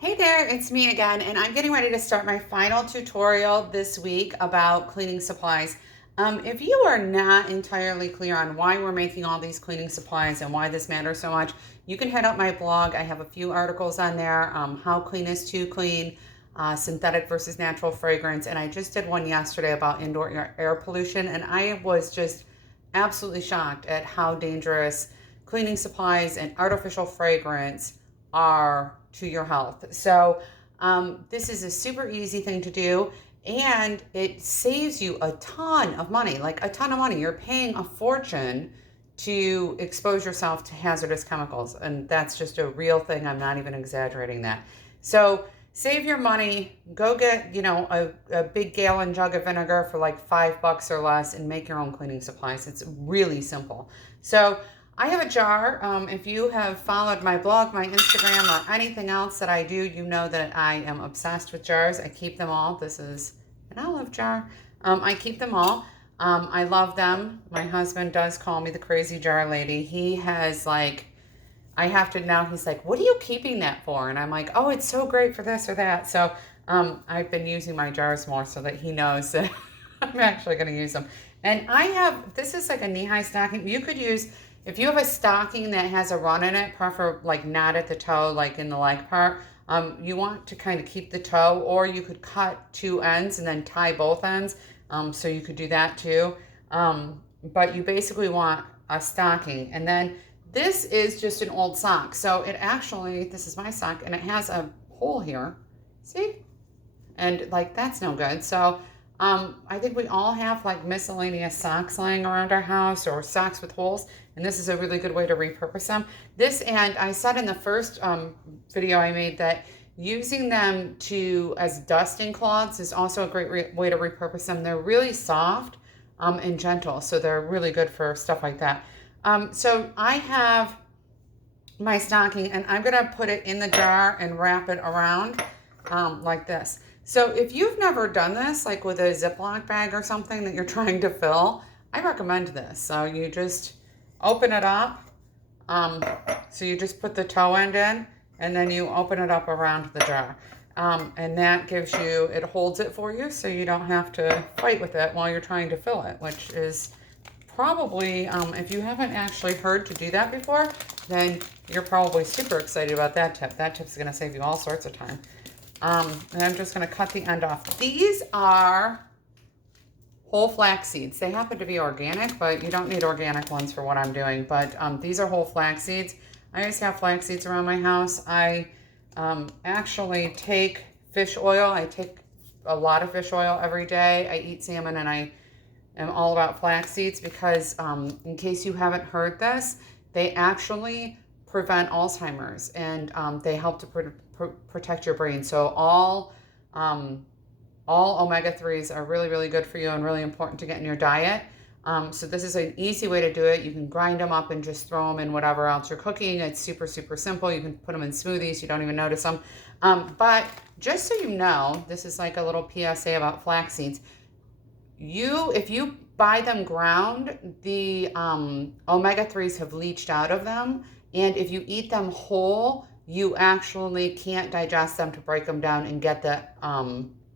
Hey there, it's me again, and I'm getting ready to start my final tutorial this week about cleaning supplies. If you are not entirely clear on why we're making all these cleaning supplies and why this matters so much, you can head up my blog. I have a few articles on there, how clean is too clean, synthetic versus natural fragrance, and I just did one yesterday about indoor air pollution, and I was just absolutely shocked at how dangerous cleaning supplies and artificial fragrance are to your health. So this is a super easy thing to do, and it saves you a ton of money, like a ton of money. You're paying a fortune to expose yourself to hazardous chemicals, and that's just a real thing. I'm not even exaggerating that. So save your money, go get, a big gallon jug of vinegar for like $5 or less and make your own cleaning supplies. It's really simple. So I have a jar. If you have followed my blog, my Instagram, or anything else that I do, you know that I am obsessed with jars. I keep them all. This is an olive jar. I keep them all. I love them. My husband does call me the crazy jar lady. He has I have to now, he's like, what are you keeping that for? And I'm like, oh, it's so great for this or that. So I've been using my jars more so that he knows that I'm actually going to use them. And this is like a knee-high stocking. You could use, if you have a stocking that has a run in it, prefer like not at the toe, like in the leg part, you want to kind of keep the toe, or you could cut two ends and then tie both ends. So you could do that too. But you basically want a stocking. And then this is just an old sock. So this is my sock, and it has a hole here. See? And like, that's no good. So I think we all have like miscellaneous socks lying around our house, or socks with holes, and this is a really good way to repurpose them. And I said in the first video I made that using them as dusting cloths is also a great way to repurpose them. They're really soft and gentle, so they're really good for stuff like that. So I have my stocking, and I'm gonna put it in the jar and wrap it around like this. So if you've never done this, like with a Ziploc bag or something that you're trying to fill, I recommend this. So you just open it up. So you just put the toe end in, and then you open it up around the jar. And that it holds it for you, so you don't have to fight with it while you're trying to fill it, which is probably, if you haven't actually heard to do that before, then you're probably super excited about that tip. That tip's gonna save you all sorts of time. And I'm just gonna cut the end off. These are whole flax seeds. They happen to be organic, but you don't need organic ones for what I'm doing. But these are whole flax seeds. I always have flax seeds around my house. I actually take fish oil. I take a lot of fish oil every day. I eat salmon, and I am all about flax seeds because in case you haven't heard this, they actually prevent Alzheimer's, and they help to protect your brain. So all omega-3s are really, really good for you and really important to get in your diet. So this is an easy way to do it. You can grind them up and just throw them in whatever else you're cooking. It's super, super simple. You can put them in smoothies. You don't even notice them. But just so you know, this is like a little PSA about flax seeds. If you buy them ground, the omega-3s have leached out of them. And if you eat them whole, you actually can't digest them to break them down and get the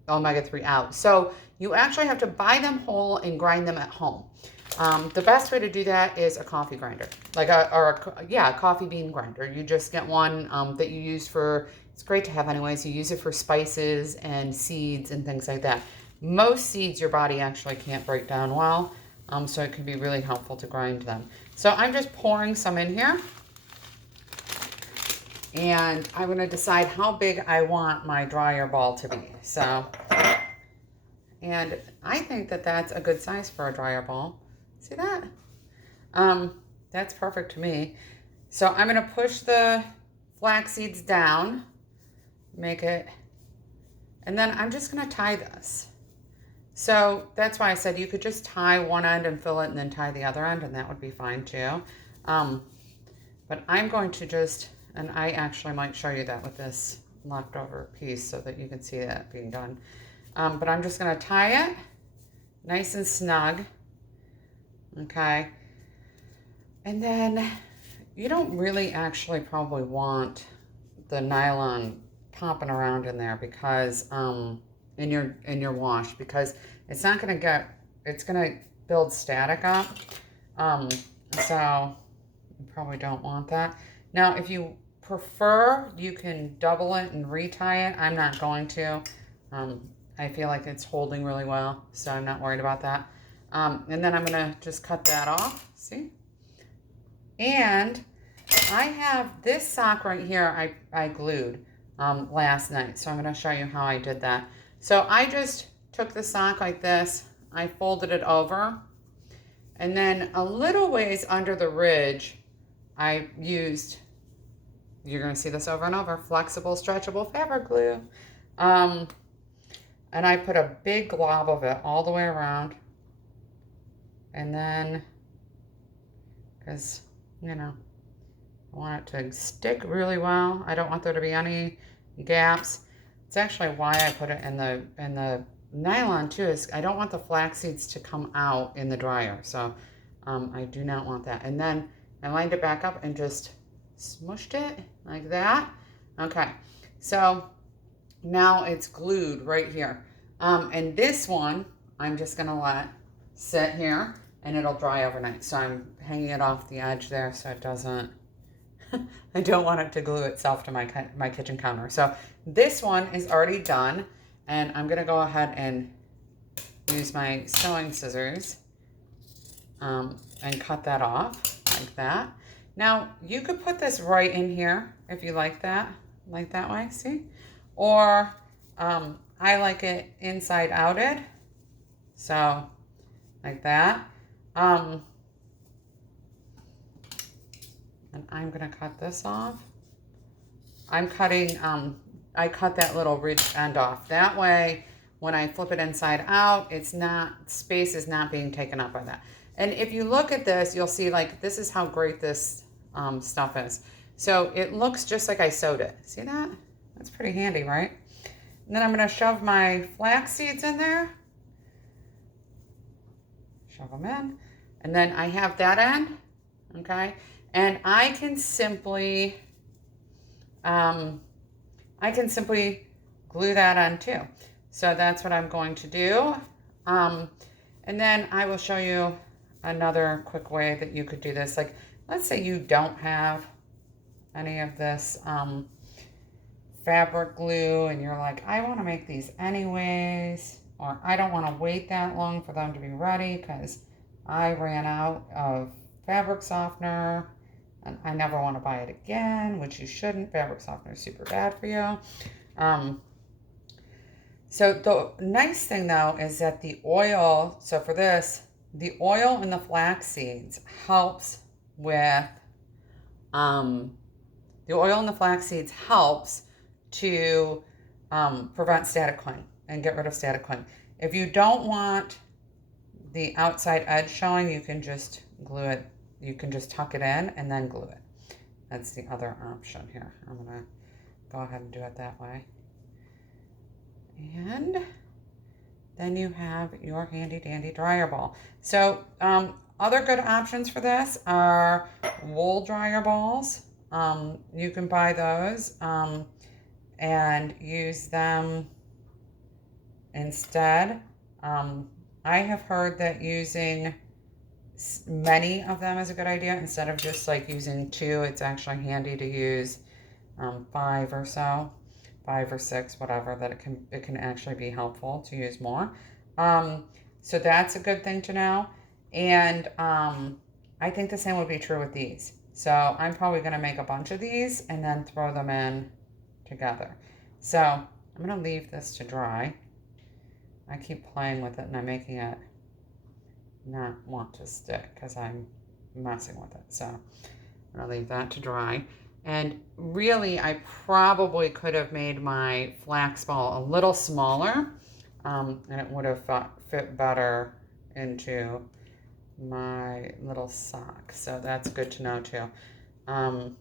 omega-3 out. So you actually have to buy them whole and grind them at home. The best way to do that is a coffee grinder, a coffee bean grinder. You just get one that you use it's great to have anyways. You use it for spices and seeds and things like that. Most seeds your body actually can't break down well, so it can be really helpful to grind them. So I'm just pouring some in here, and I'm going to decide how big I want my dryer ball to be. And I think that that's a good size for a dryer ball. See that? That's perfect to me. So I'm going to push the flax seeds down, and then I'm just going to tie this. So that's why I said you could just tie one end and fill it, and then tie the other end, and that would be fine too. But I'm going to and I actually might show you that with this leftover piece so that you can see that being done. But I'm just going to tie it nice and snug. Okay. And then you don't really actually probably want the nylon popping around in there because in your wash, because it's not going to get, it's going to build static up. So you probably don't want that. Now, if you prefer, you can double it and retie it. I'm not going to. I feel like it's holding really well, so I'm not worried about that. And then I'm going to just cut that off. See? And I have this sock right here I glued last night. So I'm going to show you how I did that. So I just took the sock like this. I folded it over. And then a little ways under the ridge, I used, you're going to see this over and over, flexible, stretchable fabric glue. And I put a big glob of it all the way around. And then, because, you know, I want it to stick really well. I don't want there to be any gaps. It's actually why I put it in the nylon too, is I don't want the flax seeds to come out in the dryer. So I do not want that. And then I lined it back up and just smushed it like that. Okay, so now it's glued right here. And this one, I'm just gonna let sit here and it'll dry overnight. So I'm hanging it off the edge there so it doesn't, I don't want it to glue itself to my kitchen counter. So this one is already done, and I'm gonna go ahead and use my sewing scissors and cut that off like that. Now you could put this right in here if you like that way, see? Or I like it inside outed, so like that. And I'm gonna cut this off. I'm cutting, I cut that little ridge end off. That way, when I flip it inside out, it's not, space is not being taken up by that. And if you look at this, you'll see like, this is how great this stuff is. So it looks just like I sewed it. See that? That's pretty handy, right? And then I'm gonna shove my flax seeds in there. Shove them in. And then I have that end, okay? And I can simply glue that on too. So that's what I'm going to do. And then I will show you another quick way that you could do this. Like, let's say you don't have any of this fabric glue and you're like, I want to make these anyways, or I don't want to wait that long for them to be ready because I ran out of fabric softener and I never want to buy it again, which you shouldn't. Fabric softener is super bad for you. So the nice thing though is that the oil, so for this, the oil in the flax seeds helps with, the oil in the flax seeds helps to prevent static cling and get rid of static cling. If you don't want the outside edge showing, you can just glue it. You can just tuck it in and then glue it. That's the other option here. I'm gonna go ahead and do it that way. And then you have your handy dandy dryer ball. So other good options for this are wool dryer balls. You can buy those and use them instead. I have heard that using many of them is a good idea instead of just like using 2. It's actually handy to use 5 or so, 5 or 6, whatever, that it can actually be helpful to use more. So that's a good thing to know. And I think the same would be true with these. So I'm probably going to make a bunch of these and then throw them in together. So I'm going to leave this to dry. I keep playing with it and I'm making it not want to stick because I'm messing with it. So I'm going to leave that to dry. And really, I probably could have made my flax ball a little smaller and it would have fit better into my little sock. So that's good to know too. I'm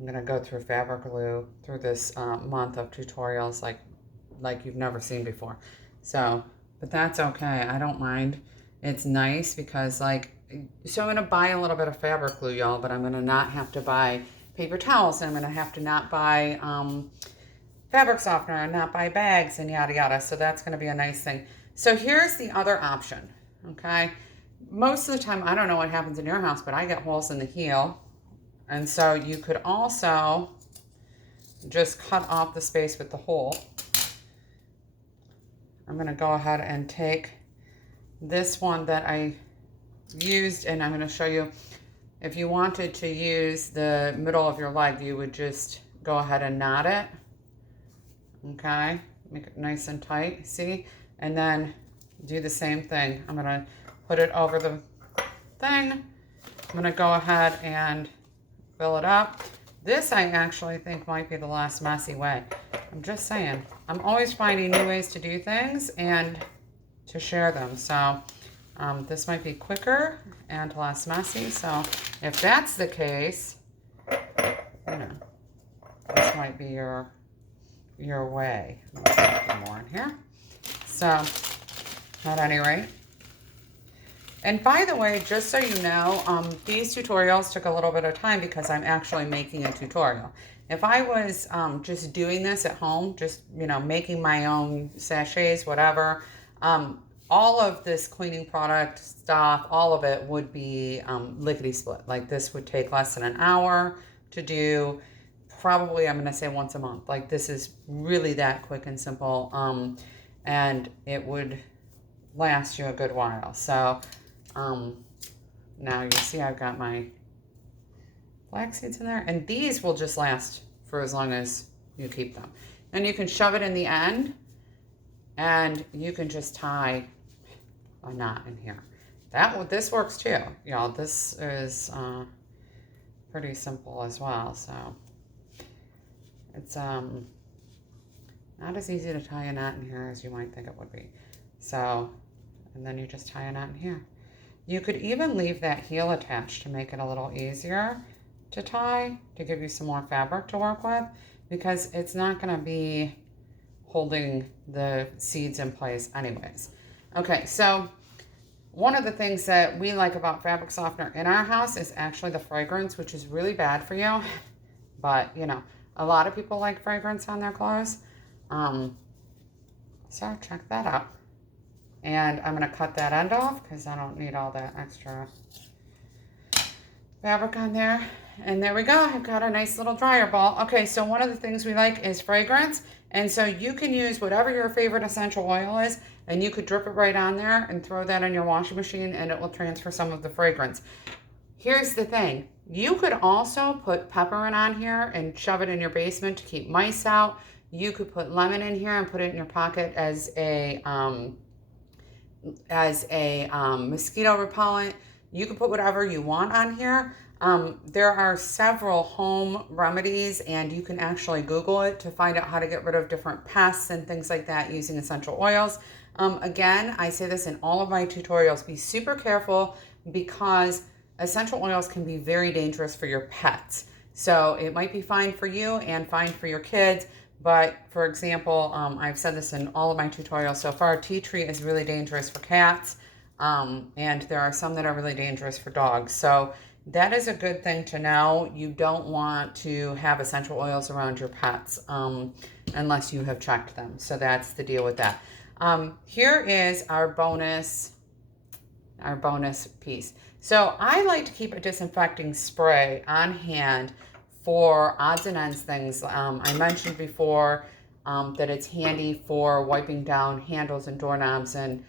going to go through fabric glue through this month of tutorials like you've never seen before. So, but that's okay. I don't mind. It's nice because so I'm going to buy a little bit of fabric glue, y'all, but I'm going to not have to buy paper towels, and I'm going to have to not buy fabric softener and not buy bags and yada yada. So that's going to be a nice thing. So here's the other option, okay? Most of the time, I don't know what happens in your house, but I get holes in the heel. And so you could also just cut off the space with the hole. I'm going to go ahead and take this one that I used, and I'm going to show you, if you wanted to use the middle of your leg, you would just go ahead and knot it. Okay, make it nice and tight, see? And then do the same thing. I'm gonna put it over the thing. I'm gonna go ahead and fill it up. This I actually think might be the less messy way. I'm just saying, I'm always finding new ways to do things and to share them. So this might be quicker and less messy. So if that's the case, you know, this might be your way. Let's put more in here. So at any rate, and by the way, just so you know, these tutorials took a little bit of time because I'm actually making a tutorial. If I was just doing this at home, just, you know, making my own sachets, whatever, all of this cleaning product stuff, all of it would be lickety split. Like this would take less than an hour to do. Probably, I'm going to say once a month. Like this is really that quick and simple. And it would last you a good while. So now you see I've got my flax seeds in there, and these will just last for as long as you keep them. And you can shove it in the end, and you can just tie a knot in here. This works too. You know, this is pretty simple as well. So it's not as easy to tie a knot in here as you might think it would be. So, and then you just tie a knot in here. You could even leave that heel attached to make it a little easier to tie, to give you some more fabric to work with, because it's not going to be holding the seeds in place anyways. Okay, so one of the things that we like about fabric softener in our house is actually the fragrance, which is really bad for you. But, you know, a lot of people like fragrance on their clothes. So check that out. And I'm going to cut that end off because I don't need all that extra fabric on there. And there we go. I've got a nice little dryer ball. Okay, so one of the things we like is fragrance. And so you can use whatever your favorite essential oil is, and you could drip it right on there and throw that in your washing machine, and it will transfer some of the fragrance. Here's the thing. You could also put peppermint on here and shove it in your basement to keep mice out. You could put lemon in here and put it in your pocket as a mosquito repellent. You could put whatever you want on here. There are several home remedies, and you can actually Google it to find out how to get rid of different pests and things like that using essential oils. Again, I say this in all of my tutorials, be super careful because essential oils can be very dangerous for your pets. So it might be fine for you and fine for your kids. But for example, I've said this in all of my tutorials so far, tea tree is really dangerous for cats. And there are some that are really dangerous for dogs. So that is a good thing to know. You don't want to have essential oils around your pets unless you have checked them. So that's the deal with that. Here is our bonus piece. So I like to keep a disinfecting spray on hand for odds and ends things. I mentioned before that it's handy for wiping down handles and doorknobs and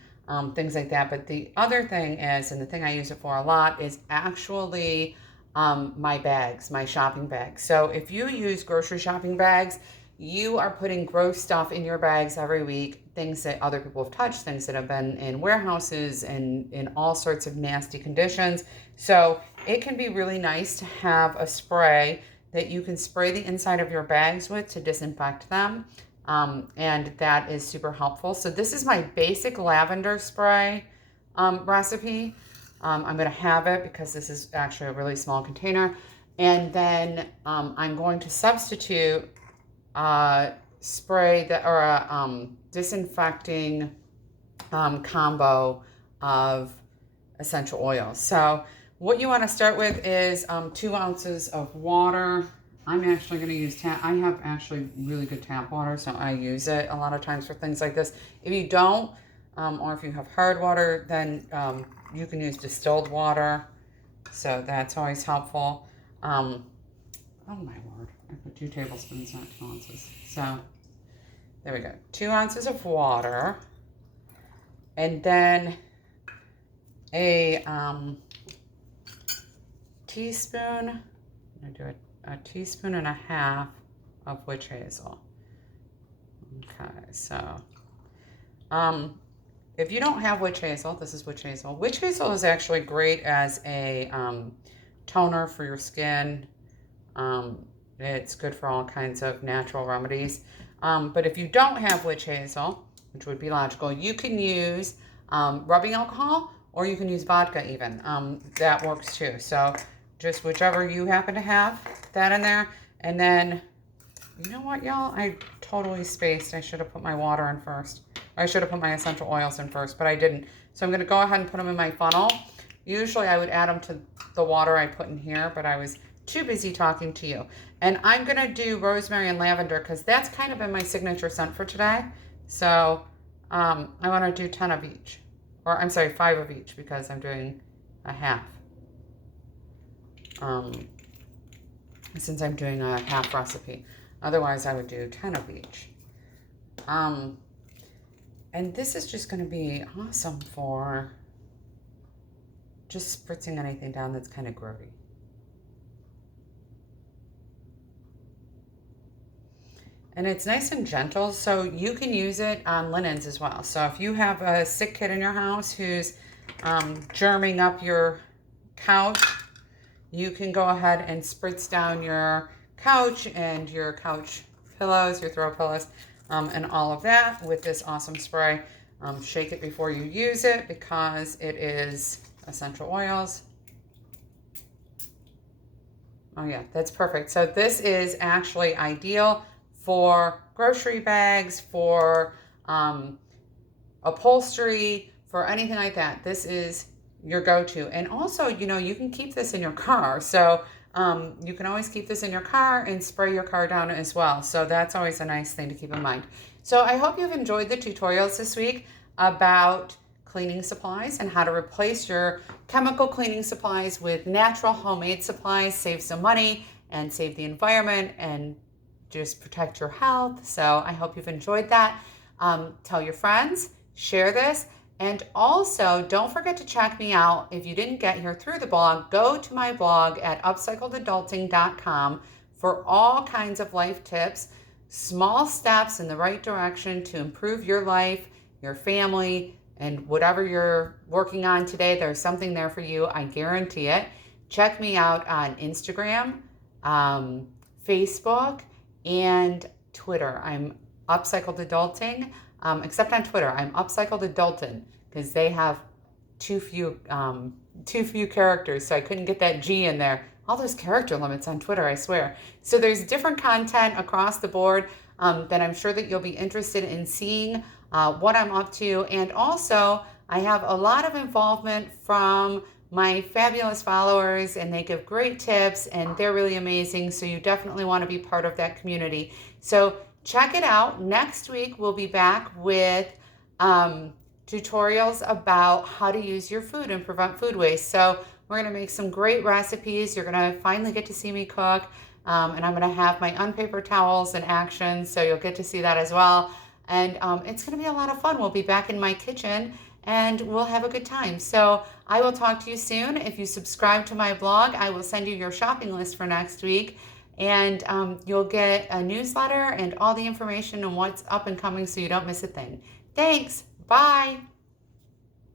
things like that. But the other thing is, and the thing I use it for a lot, is actually my bags, my shopping bags. So if you use grocery shopping bags, you are putting gross stuff in your bags every week, things that other people have touched, things that have been in warehouses and in all sorts of nasty conditions. So it can be really nice to have a spray that you can spray the inside of your bags with to disinfect them. And that is super helpful. So this is my basic lavender spray recipe. I'm going to have it because this is actually a really small container. And then I'm going to substitute spray that, or a disinfecting combo of essential oils. So What you want to start with is 2 ounces of water. I'm actually going to use I have actually really good tap water, so I use it a lot of times for things like this. If you don't, or if you have hard water, then you can use distilled water. So that's always helpful. Oh my word, I put 2 tablespoons, not 2 ounces. So there we go, 2 ounces of water. And then a teaspoon, I'm gonna do a teaspoon and a half of witch hazel. Okay, so if you don't have witch hazel, this is witch hazel. Witch hazel is actually great as a toner for your skin. It's good for all kinds of natural remedies. But if you don't have witch hazel, which would be logical, you can use rubbing alcohol, or you can use vodka even. That works too. So just whichever you happen to have, that in there. And then, you know what, y'all? I totally spaced. I should have put my water in first. I should have put my essential oils in first, but I didn't. So I'm going to go ahead and put them in my funnel. Usually I would add them to the water I put in here, but I was too busy talking to you. And I'm going to do rosemary and lavender because that's kind of been my signature scent for today. So I want to do 10 of each. Or I'm sorry, 5 of each because I'm doing a half. Since I'm doing a half recipe. Otherwise I would do 10 of each. And this is just going to be awesome for just spritzing anything down that's kind of grody. And it's nice and gentle, so you can use it on linens as well. So if you have a sick kid in your house who's germing up your couch, you can go ahead and spritz down your couch and your couch pillows, your throw pillows, and all of that with this awesome spray. Shake it before you use it because it is essential oils. Oh yeah, that's perfect. So this is actually ideal for grocery bags, for upholstery, for anything like that. This is your go-to. And also, you know, you can keep this in your car. So you can always keep this in your car and spray your car down as well. So that's always a nice thing to keep in mind. So I hope you've enjoyed the tutorials this week about cleaning supplies and how to replace your chemical cleaning supplies with natural homemade supplies, save some money and save the environment and just protect your health. So I hope you've enjoyed that. Tell your friends, share this, and also don't forget to check me out. If you didn't get here through the blog, go to my blog at upcycledadulting.com for all kinds of life tips, small steps in the right direction to improve your life, your family, and whatever you're working on today. There's something there for you, I guarantee it. Check me out on Instagram, Facebook, and Twitter. I'm Upcycled Adulting, except on Twitter. I'm Upcycled Adultin because they have too few characters, so I couldn't get that G in there. All those character limits on Twitter, I swear. So there's different content across the board that I'm sure that you'll be interested in seeing what I'm up to. And also, I have a lot of involvement from my fabulous followers, and they give great tips, and they're really amazing. So you definitely want to be part of that community. So check it out. Next week, we'll be back with tutorials about how to use your food and prevent food waste. So we're going to make some great recipes. You're going to finally get to see me cook. And I'm going to have my unpaper towels in action. So you'll get to see that as well. And it's going to be a lot of fun. We'll be back in my kitchen and we'll have a good time. So I will talk to you soon. If you subscribe to my blog, I will send you your shopping list for next week. And you'll get a newsletter and all the information on what's up and coming so you don't miss a thing. Thanks. Bye.